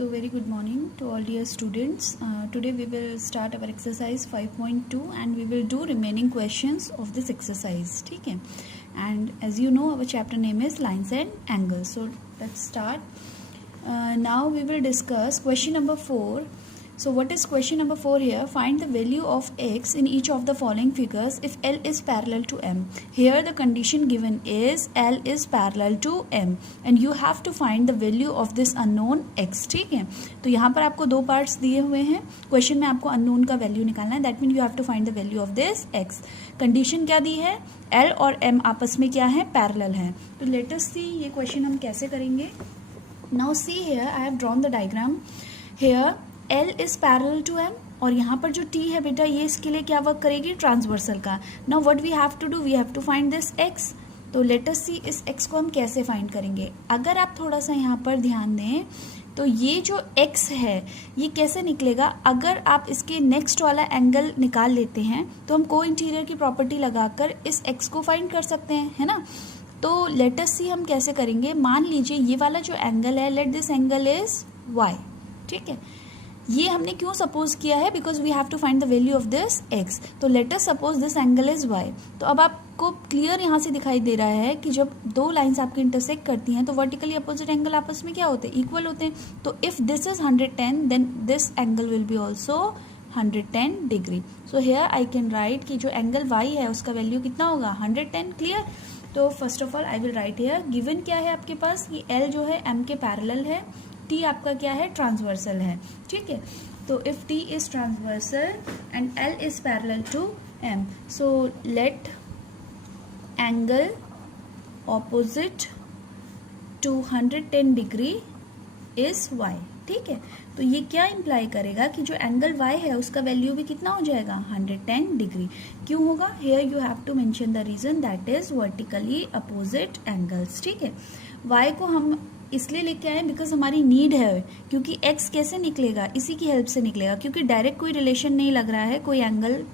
So very good morning to all dear students. Today we will start our exercise 5.2 and we will do remaining questions of this exercise. ठीक है? And as you know, our chapter name is lines and angles. So let's start. Now we will discuss question number 4. So what is question number 4 here? Find the value of x in each of the following figures if L is parallel to M. Here the condition given is L is parallel to M and you have to find the value of this unknown x. ठीक है, तो यहाँ पर आपको दो parts दिए हुए हैं. क्वेश्चन में आपको अननोन का वैल्यू निकालना है. That mean you have to find the value of this x. Condition क्या दी है? L और M आपस में क्या है? पैरेलल है. तो लेट अस सी ये क्वेश्चन हम कैसे करेंगे. Now see here I have drawn the diagram. Here L is parallel to M और यहाँ पर जो T है बेटा ये इसके लिए क्या वर्क करेगी? ट्रांसवर्सल का. Now what we have to do, we have to find this x. तो लेट अस सी इस x को हम कैसे फाइंड करेंगे. अगर आप थोड़ा सा यहाँ पर ध्यान दें तो ये जो x है ये कैसे निकलेगा. अगर आप इसके नेक्स्ट वाला एंगल निकाल लेते हैं तो हम को इंटीरियर की प्रॉपर्टी लगाकर इस x को फाइंड कर सकते हैं, है ना. तो लेट अस सी हम कैसे करेंगे. मान लीजिए ये वाला जो एंगल है, let this angle is y. ठीक है, ये हमने क्यों सपोज किया है? Because we have to find the value of this x. तो let us suppose this angle is y. तो अब आपको क्लियर यहाँ से दिखाई दे रहा है कि जब दो लाइंस आपकी इंटरसेक्ट करती हैं तो वर्टिकली अपोजिट एंगल आपस में क्या होते हैं? इक्वल होते हैं. तो if this is 110 then this angle will be also 110 degree. So here I can write कि जो एंगल y है उसका वैल्यू कितना होगा? 110. क्लियर. तो first of all I will write here given क्या है आपके पास कि L जो है M के पैरेलल है, T आपका क्या है? ट्रांसवर्सल है. ठीक है, तो if T is transversal and L is parallel to M, so let angle opposite to 110 degree is y. ठीक है, तो ये क्या इंप्लाई करेगा कि जो एंगल y है उसका वैल्यू भी कितना हो जाएगा? 110 डिग्री. क्यों होगा? Here you have to mention the reason, that is vertically opposite angles. ठीक है, y को हम इसलिए लेके आए बिकॉज हमारी नीड है. क्योंकि x कैसे निकलेगा? इसी की हेल्प से निकलेगा. क्योंकि डायरेक्ट कोई रिलेशन नहीं लग रहा है, कोई एंगल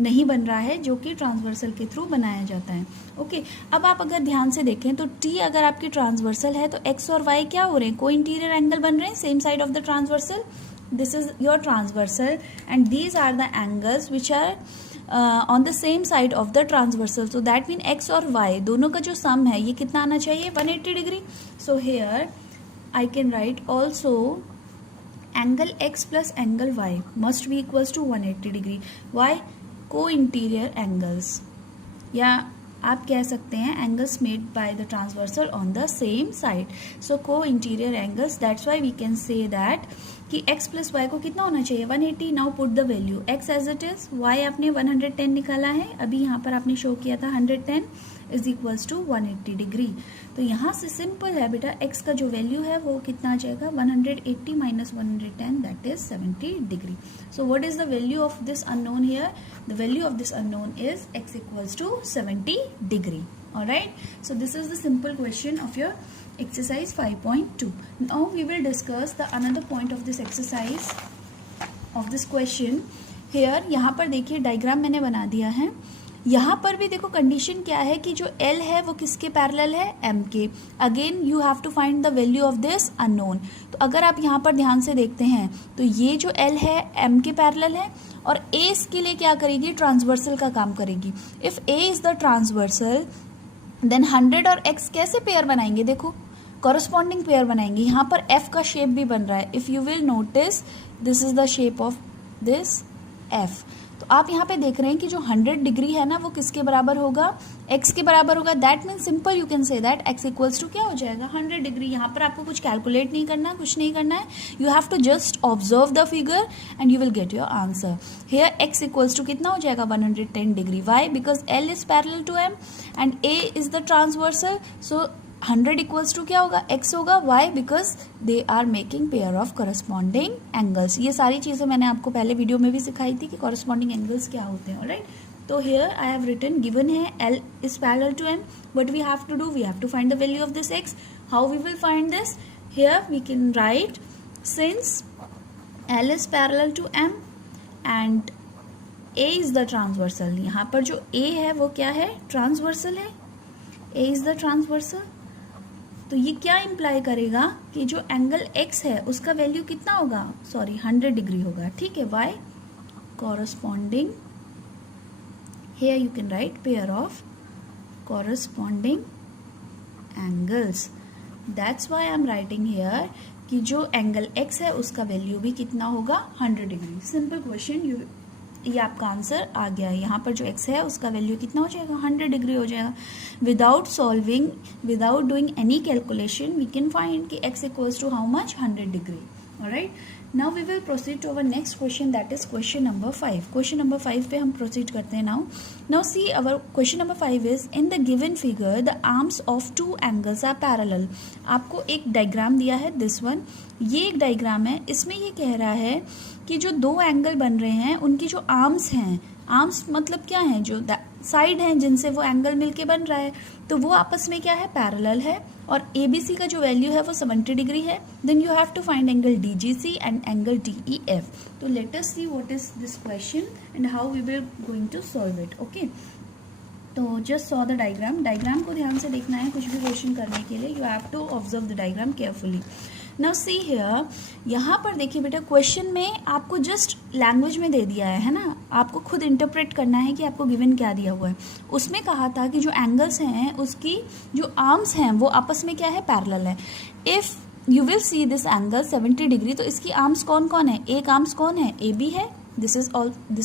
नहीं बन रहा है जो कि ट्रांसवर्सल के थ्रू बनाया जाता है. ओके, अब आप अगर ध्यान से देखें तो T अगर आपकी ट्रांसवर्सल है तो x और y क्या हो रहे हैं? को इंटीरियर एंगल बन रहे हैं same side of the transversal. This is your transversal and these are the angles which are on the same side of the transversal. So that mean x और y दोनों का जो सम है ये कितना आना चाहिए? 180 degree. So here I can write also angle x plus angle y must be equals to 180 degree. Why? Co-interior angles, या आप कह सकते हैं angles made by the transversal on the same side. So co-interior angles, that's why we can say that कि x plus y को कितना होना चाहिए? 180. Now put the value x as it is. y आपने 110 निकाला है, अभी यहाँ पर आपने शो किया था 110 इज इक्वल्स टू 180 डिग्री. तो यहाँ से सिंपल है बेटा, x का जो वैल्यू है वो कितना आ जाएगा? 180 minus 110 that is 70 degree. So what is the value of this unknown here? The value of this unknown is x equals to 70 degree. Alright, so this is the simple question of your exercise 5.2. Now we will discuss the another point of this exercise of this question. Here यहाँ पर देखिए diagram मैंने बना दिया है. यहाँ पर भी देखो कंडीशन क्या है कि जो L है वो किसके पैरेलल है? M के. Again you have to find the value of this unknown. तो अगर आप यहाँ पर ध्यान से देखते हैं तो ये जो L है M के पैरेलल है और A इसके लिए क्या करेगी? ट्रांसवर्सल का काम करेगी. If A is the transversal then 100 और x कैसे पेयर बनाएंगे? देखो कॉरस्पॉन्डिंग पेयर बनाएंगे. यहाँ पर f का शेप भी बन रहा है. If you will notice this is the shape of this f. तो आप यहाँ पे देख रहे हैं कि जो 100 डिग्री है ना वो किसके बराबर होगा? x के बराबर होगा. That mean simple you can say that x equals to क्या हो जाएगा? 100 डिग्री. यहाँ पर आपको कुछ कैलकुलेट नहीं करना, कुछ नहीं करना है. You have to just observe the figure and you will get your answer. Here x equals to कितना हो जाएगा? 110 degree. Why? Because L is parallel to M and A is the transversal. So 100 equals to क्या होगा? x होगा. Why? Because they are making pair of corresponding angles. ये सारी चीज़ें मैंने आपको पहले वीडियो में भी सिखाई थी कि करस्पॉन्डिंग एंगल्स क्या होते हैं. ऑलराइट, तो here I have written given है L is parallel to M. What we have to do, we have to find the value of this x. How we will find this? Here we can write since L is parallel to M and A is the transversal. यहाँ पर जो A है वो क्या है? Transversal है. A is the transversal. तो ये क्या इम्प्लाई करेगा कि जो एंगल x है उसका वैल्यू कितना होगा, सॉरी 100 डिग्री होगा, ठीक है। Why corresponding, here you can write pair of corresponding angles, that's why I am writing here कि जो एंगल x है उसका वैल्यू भी कितना होगा, 100 डिग्री। सिंपल क्वेश्चन, ये आपका आंसर आ गया। यहाँ पर जो x है उसका वैल्यू कितना हो जाएगा, 100 डिग्री हो जाएगा। Without solving, without doing any calculation, we can find कि x equals to how much, 100 degree. Alright, now we will proceed to our next question, that is question number 5। Question number 5 पे हम proceed करते हैं now see our question number 5 is in the given figure the arms of two angles are parallel. आपको एक diagram दिया है, this one, ये एक डायग्राम है, इसमें ये कह रहा है कि जो दो एंगल बन रहे हैं उनकी जो आर्म्स हैं, आर्म्स मतलब क्या है, जो साइड हैं जिनसे वो एंगल मिलके बन रहा है, तो वो आपस में क्या है, पैरेलल है, और ABC का जो वैल्यू है वो 70 डिग्री है। Then you have to find angle DGC and angle DEF। तो let us see what is this question and how we will going to solve it. Okay, तो just saw the diagram, diagram को ध्यान से देखना है कुछ भी question करने के लिए, you have to observe the diagram carefully. Now see here, यहाँ पर देखिए बेटा, क्वेश्चन में आपको जस्ट लैंग्वेज में दे दिया है ना, आपको खुद इंटरप्रेट करना है कि आपको गिवन क्या दिया हुआ है। उसमें कहा था कि जो एंगल्स हैं उसकी जो आर्म्स हैं वो आपस में क्या है, पैरेलल है। If you will see this angle 70 degree, तो इसकी आर्म्स कौन कौन है, एक आर्म्स कौन है, AB है, this is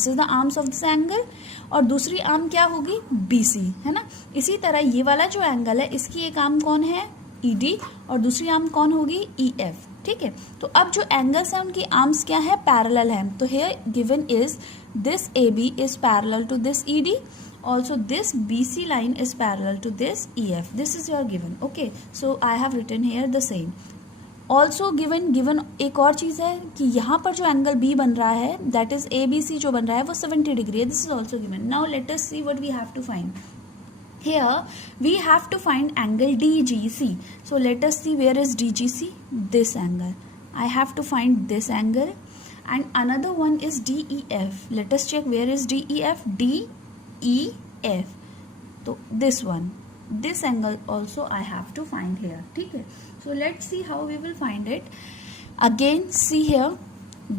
the arms of this angle, और दूसरी आर्म क्या होगी, BC, है ना। इसी तरह ये वाला जो एंगल है इसकी एक आर्म कौन है, ED, और दूसरी आर्म कौन होगी, EF, ठीक है। तो अब जो एंगल्स हैं उनकी आर्म्स क्या है, पैरेलल है। तो here given is this AB is parallel to this ED, also this BC line is parallel to this EF, this is your given। okay, so I have written here the same। Also given एक और चीज़ है कि यहाँ पर जो angle B बन रहा है, दैट इज ABC जो बन रहा है वो 70 डिग्री है, this is also given. Now let us see what we have to find. Here we have to find angle DGC. So let us see where is DGC. This angle. I have to find this angle. And another one is DEF. Let us check where is DEF. DEF. So this one. This angle also I have to find here. ठीक है. So let's see how we will find it. Again see here.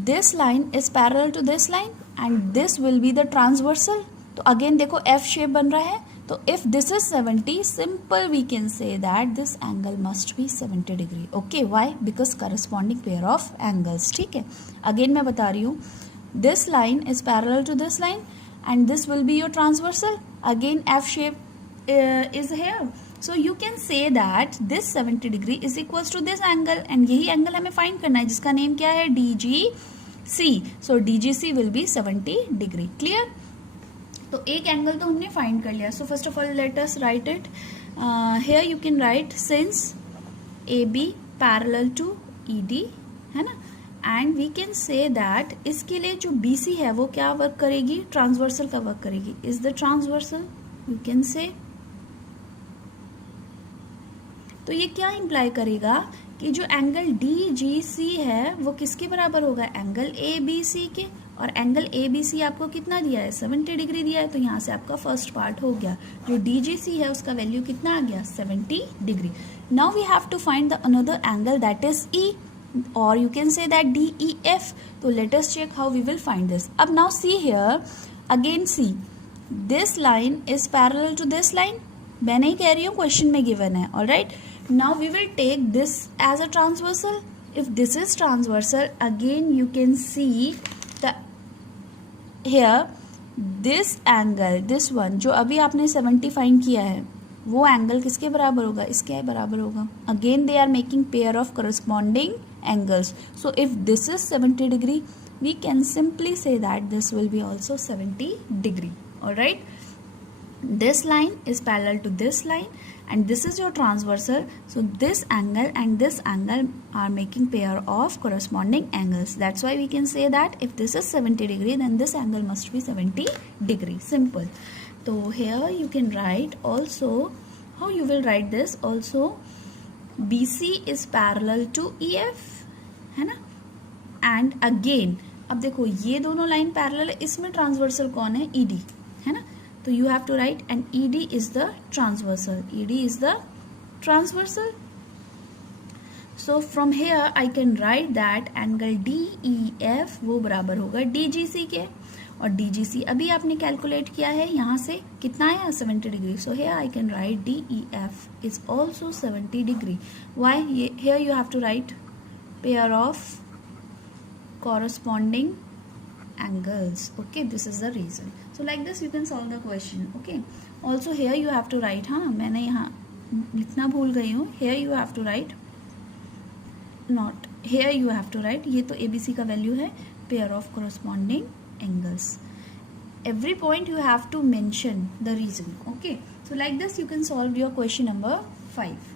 This line is parallel to this line and this will be the transversal. तो again देखो F shape बन रहा है, तो if this is 70, simple we can say that this angle must be 70 degree। okay, why? because corresponding pair of angles, ठीक है। again मैं बता रही हूँ, this line is parallel to this line and this will be your transversal, again F shape is here, so you can say that this 70 degree is equals to this angle, and यही angle हमें find करना है जिसका name क्या है, DGC। so DGC will be 70 degree। clear? तो एक angle तो हमने फाइंड कर लिया। So first of all let us write it. Here you can write since AB parallel to ED, है ना, and we can say that इसके लिए जो BC है वो क्या वर्क करेगी, ट्रांसवर्सल का वर्क करेगी, is the transversal, you can से। तो ये क्या इम्प्लाई करेगा कि जो एंगल DGC है वो किसके बराबर होगा, एंगल ABC के, और एंगल ABC आपको कितना दिया है, 70 डिग्री दिया है। तो यहाँ से आपका फर्स्ट पार्ट हो गया, जो DGC है उसका वैल्यू कितना आ गया, 70 degree. Now we have to find the another angle that is E, और you can say that DEF। तो let us check how we will find this. अब now see here again, see this line is parallel to this line, मैं नहीं कह रही हूँ, question में given है। Alright, now we will take this as a transversal. If this is transversal, again you can C here this angle, this one जो अभी आपने 70 फाइंड किया है वो एंगल किसके बराबर होगा, इसके बराबर होगा। Again they are making pair of corresponding angles, so if this is 70 degree we can simply say that this will be also 70 degree. Alright, this line is parallel to this line and this is your transversal, so this angle and this angle are making pair of corresponding angles, that's why we can say that if this is 70 degree then this angle must be 70 degree, simple। so here you can write also, how you will write this also, BC is parallel to EF, है ना, and again अब देखो ये दोनों line parallel है, इसमें transversal कौन है, ED, है ना, तो you have to write and ED is the transversal, ED is the transversal, so from here I can right that angle DEF वो बराबर होगा DGC के, और DGC अभी आपने कैलकुलेट किया है, यहाँ से कितना आया 70 degree. So here I can write DEF is also 70 degree. Why? Here you have to write pair of corresponding angles. Okay, this is the reason. So like this you can solve the question. Okay, also here you have to write, हाँ मैंने यहाँ लिखना भूल गई हूँ. Here you have to write, not here you have to write, ये तो ABC का वैल्यू है, pair of corresponding angles. Every point you have to mention the reason. Okay, so like this you can solve your question number 5.